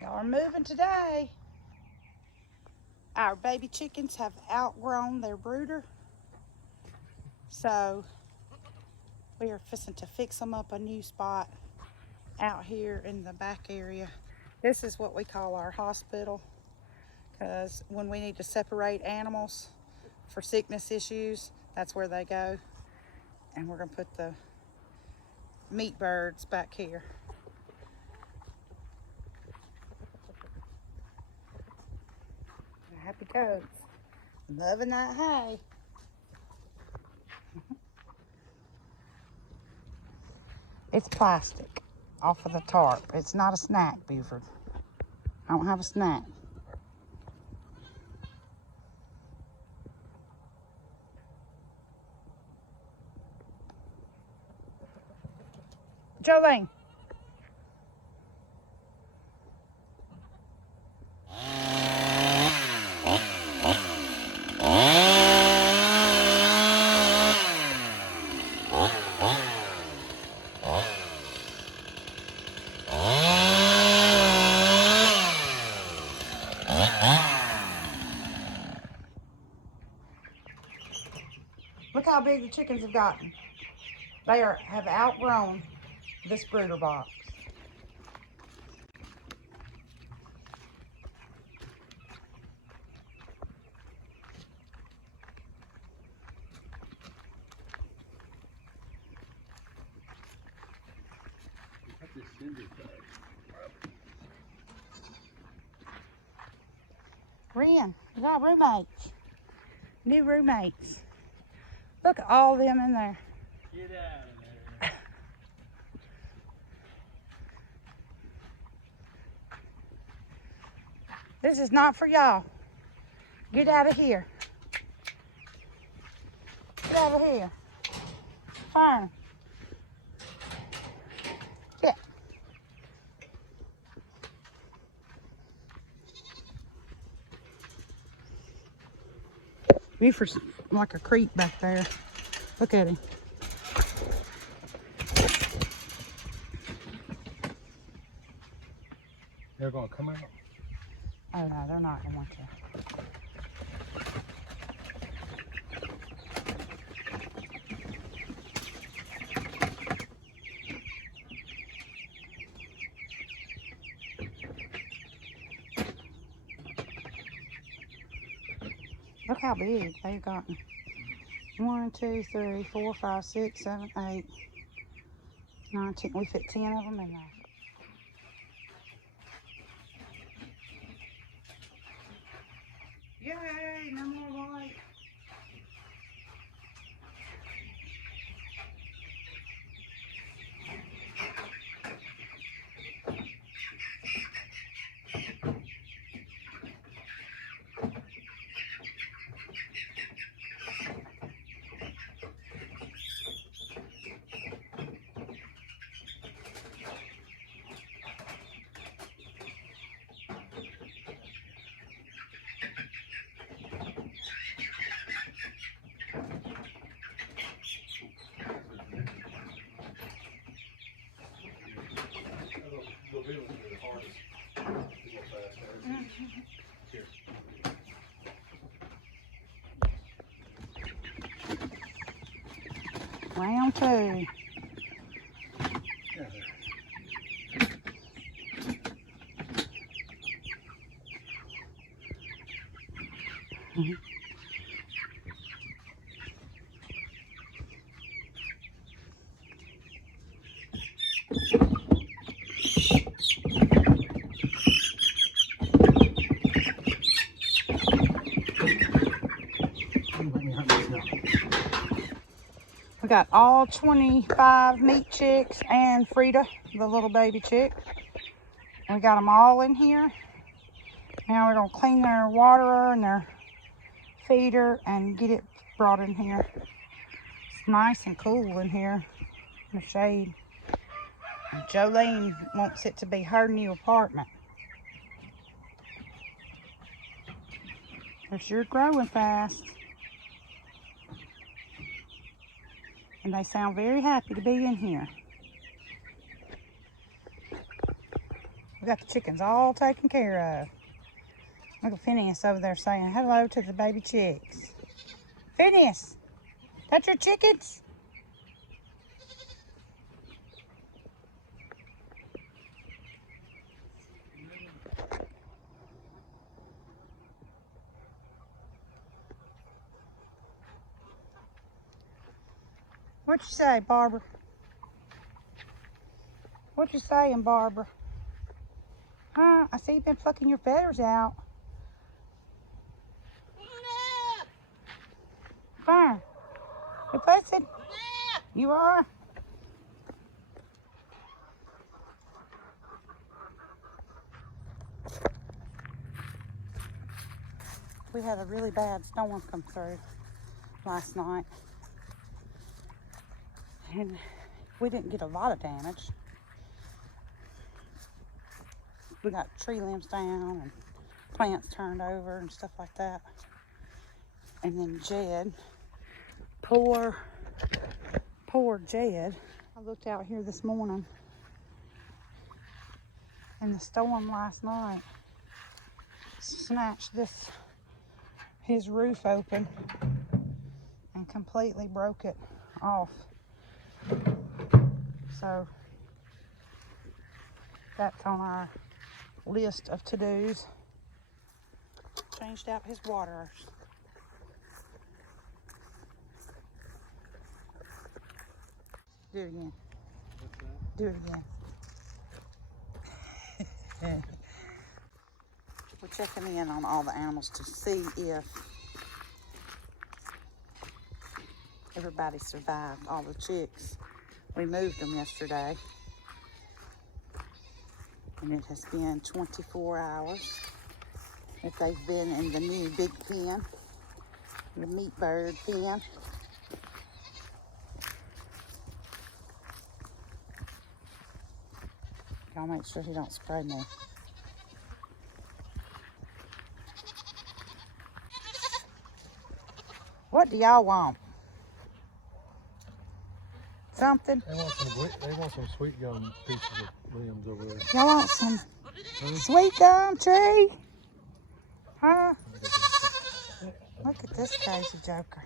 Y'all are moving today. Our baby chickens have outgrown their brooder. So we are fixing to fix them up a new spot out here in the back area. This is what we call our hospital, because when we need to separate animals for sickness issues, that's where they go. And we're gonna put the meat birds back here. Happy goats. Loving that hay. It's plastic off of the tarp. It's not a snack, Buford. I don't have a snack. Jolene. Look how big the chickens have gotten. They have outgrown this brooder box. Ren, we got roommates. New roommates. Look at all of them in there. Get out of there. This is not for y'all. Get out of here. Get out of here. Fern. Get. Buford's like a creep back there. Look at him. They're gonna come out. Oh no, they're not gonna want to. Look how big they've gotten. 1, 2, 3, 4, 5, 6, 7, 8, 9, 10. We fit 10 of them in there. Yay, no more light. Round 2. We got all 25 meat chicks and Frida, the little baby chick. We got them all in here. Now we're gonna clean their waterer and their feeder and get it brought in here. It's nice and cool in here in the shade. And Jolene wants it to be her new apartment. They're sure growing fast. And they sound very happy to be in here. We got the chickens all taken care of. Look at Phineas over there saying hello to the baby chicks. Phineas, that's your chickens? What you say, Barbara? What you saying, Barbara? Huh? I see you've been plucking your feathers out. Fine. You pussing? You are? We had a really bad storm come through last night. And we didn't get a lot of damage. We got tree limbs down and plants turned over and stuff like that. And then Jed, poor Jed. I looked out here this morning and the storm last night snatched his roof open and completely broke it off. So that's on our list of to-dos. Changed out his waterers. Do it again. Do it again. We're checking in on all the animals to see if everybody survived. All the chicks. We moved them yesterday. And it has been 24 hours that they've been in the new big pen, the meat bird pen. Y'all make sure he don't spray me. What do y'all want? Something? They want some sweet gum pieces of limbs over there. Y'all want some sweet gum, Tree? Huh? Look at this crazy joker.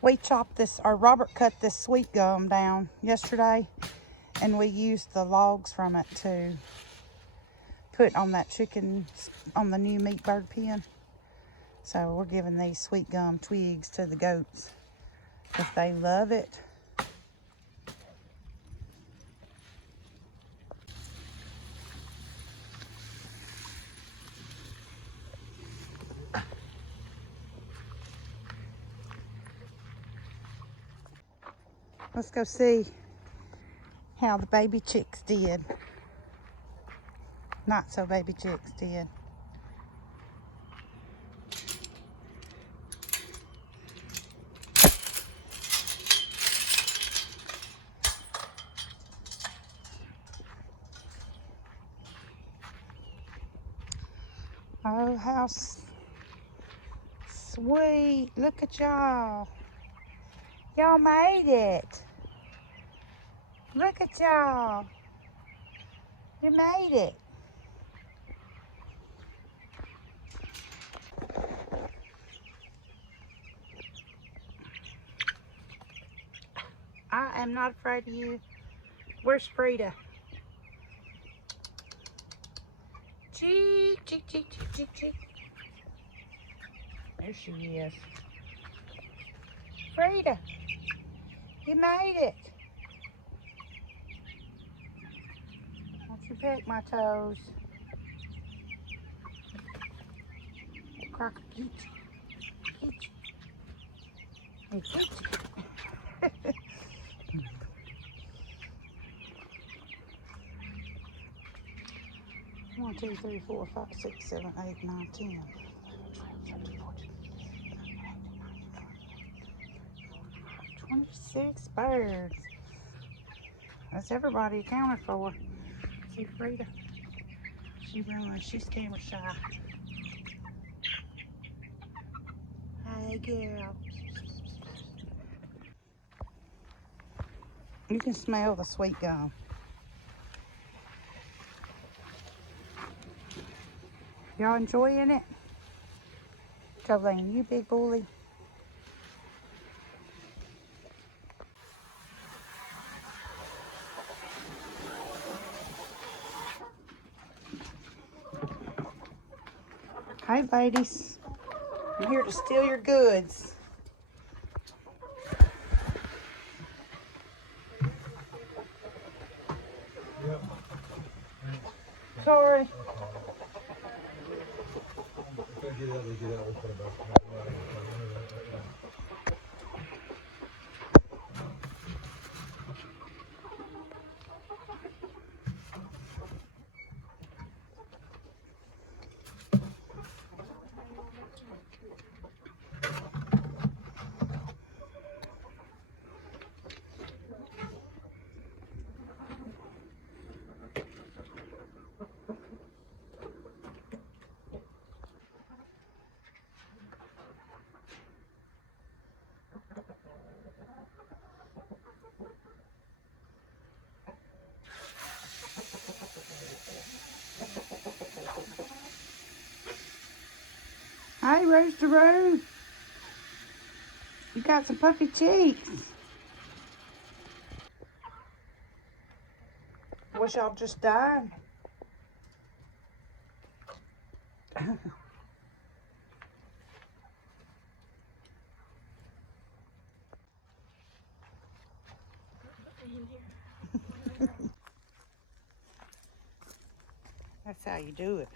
We chopped this, or Robert cut this sweet gum down yesterday, and we used the logs from it to put on that chicken, on the new meat bird pen. So we're giving these sweet gum twigs to the goats because they love it. Let's go see how the baby chicks did. Not so baby chicks did. Oh, how sweet. Look at y'all. Y'all made it. Look at y'all. You made it. I am not afraid of you. Where's Frida? Cheek, cheek, cheek, cheek, cheek, cheek. There she is. Frida, you made it. Won't you peck my toes? Crocker, get you. Get you. Hey, get you. Won't 2, 3, 4, 5, 6, 7, 8, 9, 10. 26 birds. That's everybody accounted for. See Frida? She runs. She's camera shy. Hey, girl. You can smell the sweet gum. Y'all enjoying it? Jolene, you big bully. Hey, ladies. I'm here to steal your goods. Yep. Sorry. If I get out, they get out. We'll put them back. Hey, Roosteroo. You got some puffy cheeks. Wish y'all just died. That's how you do it.